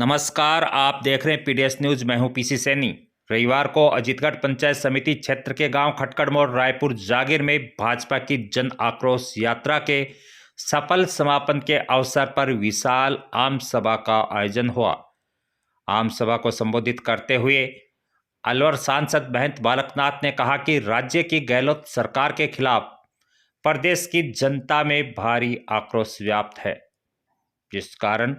नमस्कार, आप देख रहे हैं पीडीएस न्यूज। मैं हूं पीसी सैनी। रविवार को अजीतगढ़ पंचायत समिति क्षेत्र के गांव खटकड़ मोड़ रायपुर जागीर में भाजपा की जन आक्रोश यात्रा के सफल समापन के अवसर पर विशाल आम सभा का आयोजन हुआ। आम सभा को संबोधित करते हुए अलवर सांसद महंत बालकनाथ ने कहा कि राज्य की गहलोत सरकार के खिलाफ प्रदेश की जनता में भारी आक्रोश व्याप्त है, जिस कारण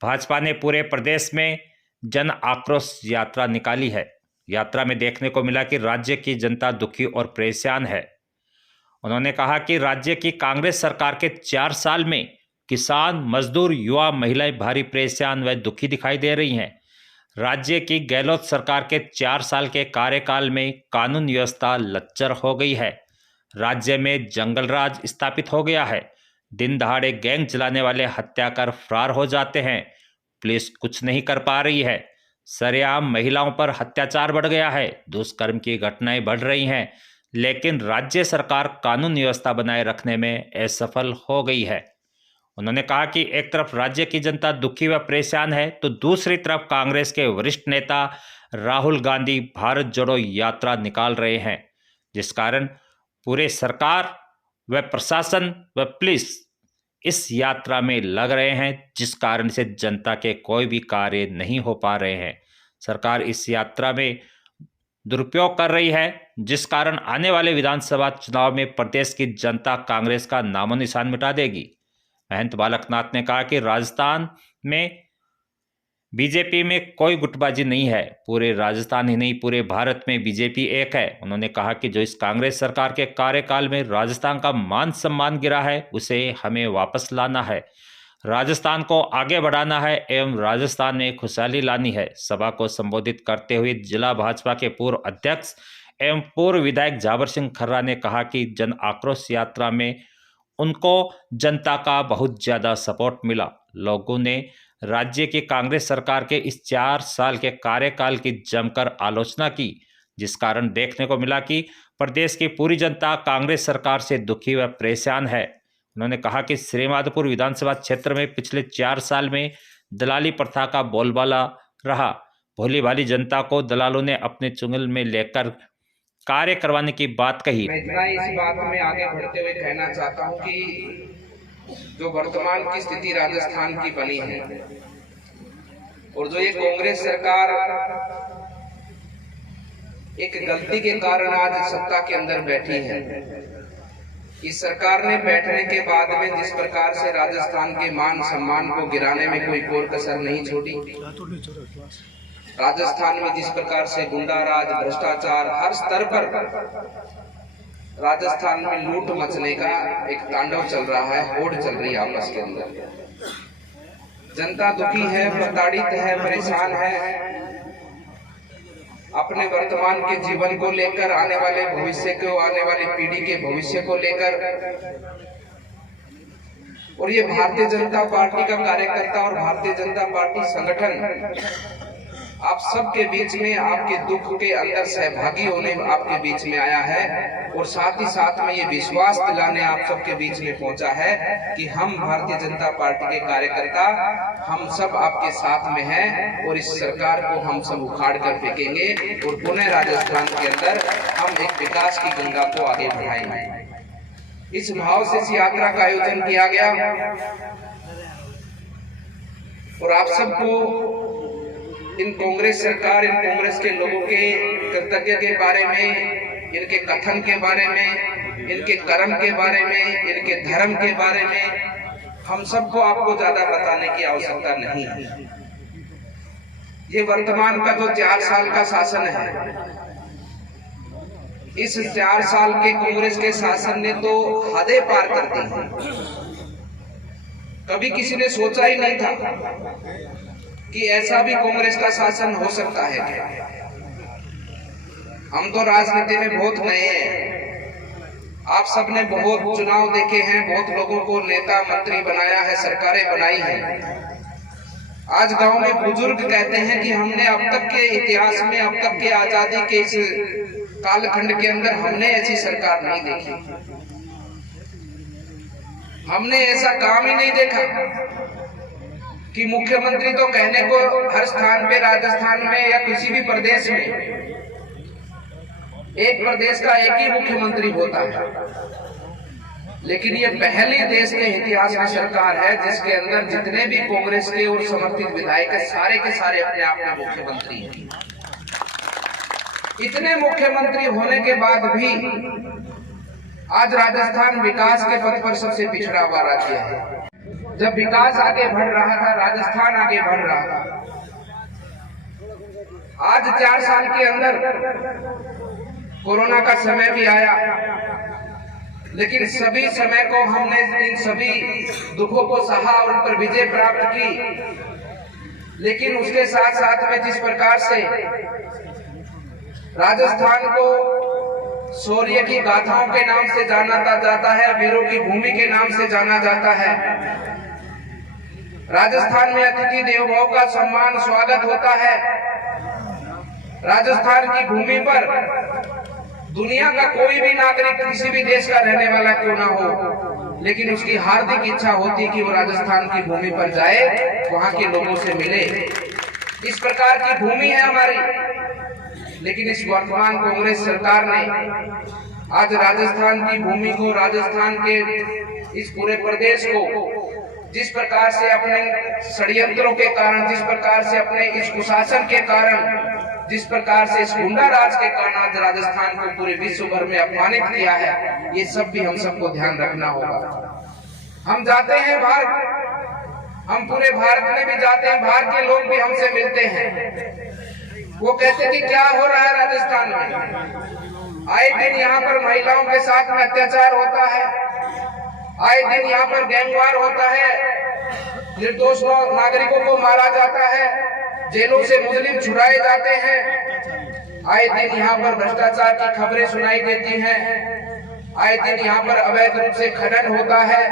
भाजपा ने पूरे प्रदेश में जन आक्रोश यात्रा निकाली है। यात्रा में देखने को मिला कि राज्य की जनता दुखी और परेशान है। उन्होंने कहा कि राज्य की कांग्रेस सरकार के 4 साल में किसान, मजदूर, युवा, महिलाएं भारी परेशान व दुखी दिखाई दे रही हैं। राज्य की गहलोत सरकार के 4 साल के कार्यकाल में कानून व्यवस्था लच्चर हो गई है। राज्य में जंगल राज स्थापित हो गया है। दिन दहाड़े गैंग चलाने वाले हत्या कर फरार हो जाते हैं। पुलिस कुछ नहीं कर पा रही है। सरेआम महिलाओं पर अत्याचार बढ़ गया है। दुष्कर्म की घटनाएं बढ़ रही हैं, लेकिन राज्य सरकार कानून व्यवस्था बनाए रखने में असफल हो गई है। उन्होंने कहा कि एक तरफ राज्य की जनता दुखी व परेशान है, तो दूसरी तरफ कांग्रेस के वरिष्ठ नेता राहुल गांधी भारत जोड़ो यात्रा निकाल रहे हैं, जिस कारण पूरे सरकार व प्रशासन व पुलिस इस यात्रा में लग रहे हैं, जिस कारण से जनता के कोई भी कार्य नहीं हो पा रहे हैं। सरकार इस यात्रा में दुरुपयोग कर रही है, जिस कारण आने वाले विधानसभा चुनाव में प्रदेश की जनता कांग्रेस का नामो निशान मिटा देगी। महंत बालकनाथ ने कहा कि राजस्थान में बीजेपी में कोई गुटबाजी नहीं है। पूरे राजस्थान ही नहीं, पूरे भारत में बीजेपी एक है। उन्होंने कहा कि जो इस कांग्रेस सरकार के कार्यकाल में राजस्थान का मान सम्मान गिरा है, उसे हमें वापस लाना है। राजस्थान को आगे बढ़ाना है एवं राजस्थान में खुशहाली लानी है। सभा को संबोधित करते हुए जिला भाजपा के पूर्व अध्यक्ष एवं पूर्व विधायक जाबर सिंह खर्रा ने कहा कि जन आक्रोश यात्रा में उनको जनता का बहुत ज़्यादा सपोर्ट मिला। लोगों ने राज्य की कांग्रेस सरकार के इस 4 साल के कार्यकाल की जमकर आलोचना की, जिस कारण देखने को मिला कि प्रदेश की पूरी जनता कांग्रेस सरकार से दुखी व परेशान है। उन्होंने कहा कि श्रीमाधोपुर विधानसभा क्षेत्र में पिछले 4 साल में दलाली प्रथा का बोलबाला रहा। भोली भाली जनता को दलालों ने अपने चुंगल में लेकर कार्य करवाने की बात कही। मैं इतना इस बात में आगे बढ़ते हुए कहना चाहता हूं कि जो वर्तमान की स्थिति राजस्थान की बनी है और जो ये कांग्रेस सरकार एक गलती के कारण आज सत्ता के अंदर बैठी है, इस सरकार ने बैठने के बाद में जिस प्रकार से राजस्थान के मान सम्मान को गिराने में कोई कोर कसर नहीं छोड़ी। राजस्थान में जिस प्रकार से गुंडा राज, भ्रष्टाचार हर स्तर पर राजस्थान में लूट मचने का एक तांडव चल रहा है, होड़ चल रही है आपस के अंदर। जनता दुखी है, प्रताड़ित है, परेशान है अपने वर्तमान के जीवन को लेकर, आने वाले भविष्य को, आने वाली पीढ़ी के भविष्य को लेकर। और ये भारतीय जनता पार्टी का कार्यकर्ता और भारतीय जनता पार्टी संगठन आप सबके बीच में, आपके दुख के अंदर सहभागी होने आपके बीच में आया है और साथ ही साथ में ये विश्वास दिलाने आप सबके बीच में पहुंचा है कि हम भारतीय जनता पार्टी के कार्यकर्ता हम सब आपके साथ में हैं और इस सरकार को हम सब उखाड़ कर फेंकेंगे और पुनः राजस्थान के अंदर हम एक विकास की गंगा को आगे बढ़ाएंगे। इस भाव से इस यात्रा का आयोजन किया गया और आप सबको इन कांग्रेस सरकार, इन कांग्रेस के लोगों के कर्तव्य के बारे में, इनके कथन के बारे में, इनके कर्म के बारे में, इनके धर्म के बारे में हम सबको आपको ज्यादा बताने की आवश्यकता नहीं है। ये वर्तमान का जो 4 साल का शासन है, इस 4 साल के कांग्रेस के शासन ने तो हदें पार कर दी हैं। कभी किसी ने सोचा ही नहीं था कि ऐसा भी कांग्रेस का शासन हो सकता है क्या। हम तो राजनीति में बहुत नए हैं। आप सबने बहुत चुनाव देखे हैं, बहुत लोगों को नेता मंत्री बनाया है, सरकारें बनाई हैं। आज गांव में बुजुर्ग कहते हैं कि हमने अब तक के इतिहास में, अब तक के आजादी के इस कालखंड के अंदर हमने ऐसी सरकार नहीं देखी, हमने ऐसा काम ही नहीं देखा। कि मुख्यमंत्री तो कहने को हर स्थान पे, राजस्थान में या किसी भी प्रदेश में एक प्रदेश का एक ही मुख्यमंत्री होता है, लेकिन ये पहली देश के इतिहास में सरकार है जिसके अंदर जितने भी कांग्रेस के और समर्थित विधायक है सारे के सारे अपने आप में मुख्यमंत्री हैं। इतने मुख्यमंत्री होने के बाद भी आज राजस्थान विकास के पथ पर सबसे पिछड़ा हुआ राज्य है। जब विकास आगे बढ़ रहा था, राजस्थान आगे बढ़ रहा था। आज 4 साल के अंदर कोरोना का समय भी आया, लेकिन सभी समय को हमने इन सभी दुखों को सहा और उन पर विजय प्राप्त की। लेकिन उसके साथ साथ में जिस प्रकार से राजस्थान को शौर्य की गाथाओं के नाम से जाना जाता है, वीरों की भूमि के नाम से जाना जाता है, राजस्थान में अतिथि देवो भव का सम्मान स्वागत होता है। राजस्थान की भूमि पर दुनिया का कोई भी नागरिक किसी भी देश का रहने वाला क्यों ना हो, लेकिन उसकी हार्दिक इच्छा होती कि वो राजस्थान की भूमि पर जाए, वहां के लोगों से मिले। इस प्रकार की भूमि है हमारी। लेकिन इस वर्तमान कांग्रेस सरकार ने आज राजस्थान की भूमि को, राजस्थान के इस पूरे प्रदेश को जिस प्रकार से अपने षड्यंत्रों के कारण, जिस प्रकार से अपने इस कुशासन के कारण, जिस प्रकार से इस गुंडा राज के कारण आज राजस्थान को पूरे विश्व भर में अपमानित किया है, ये सब भी हम सबको ध्यान रखना होगा। हम जाते हैं बाहर, हम पूरे भारत में भी जाते हैं, बाहर के लोग भी हमसे मिलते हैं। वो कहते कि क्या हो रहा है राजस्थान में। आए दिन यहाँ पर महिलाओं के साथ में अत्याचार होता है, आए दिन यहाँ पर गैंगवार होता है, निर्दोष नागरिकों को मारा जाता है, जेलों से मुजरिम छुड़ाए जाते हैं। आए दिन यहाँ पर भ्रष्टाचार की खबरें सुनाई देती हैं, आए दिन यहाँ पर अवैध रूप से खनन होता है।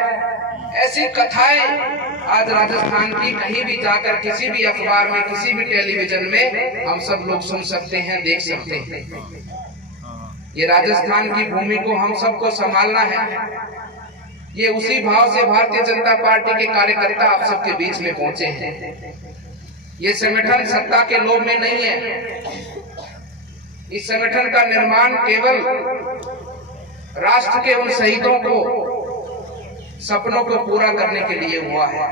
ऐसी कथाएं आज राजस्थान की कहीं भी जाकर किसी भी अखबार में, किसी भी टेलीविजन में हम सब लोग सुन सकते हैं, देख सकते हैं। ये राजस्थान की भूमि को हम सबको संभालना है। ये उसी भाव से भारतीय जनता पार्टी के कार्यकर्ता आप सबके बीच में पहुंचे हैं। ये संगठन सत्ता के लोभ में नहीं है। इस संगठन का निर्माण केवल राष्ट्र के उन शहीदों को, सपनों को पूरा करने के लिए हुआ है।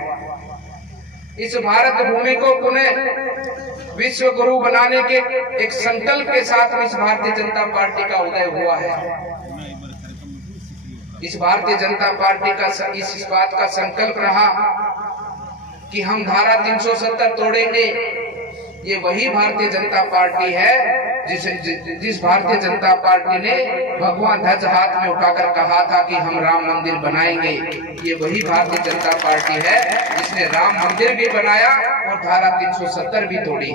इस भारत भूमि को पुनः विश्व गुरु बनाने के एक संकल्प के साथ इस भारतीय जनता पार्टी का उदय हुआ है। इस भारतीय जनता पार्टी का इस बात का संकल्प रहा कि हम धारा 370 तोड़ेंगे। ये वही भारतीय जनता पार्टी है जिस भारतीय जनता पार्टी ने भगवान ध्वज हाथ में उठाकर कहा था कि हम राम मंदिर बनाएंगे। ये वही भारतीय जनता पार्टी है जिसने राम मंदिर भी बनाया और धारा 370 भी तोड़ी।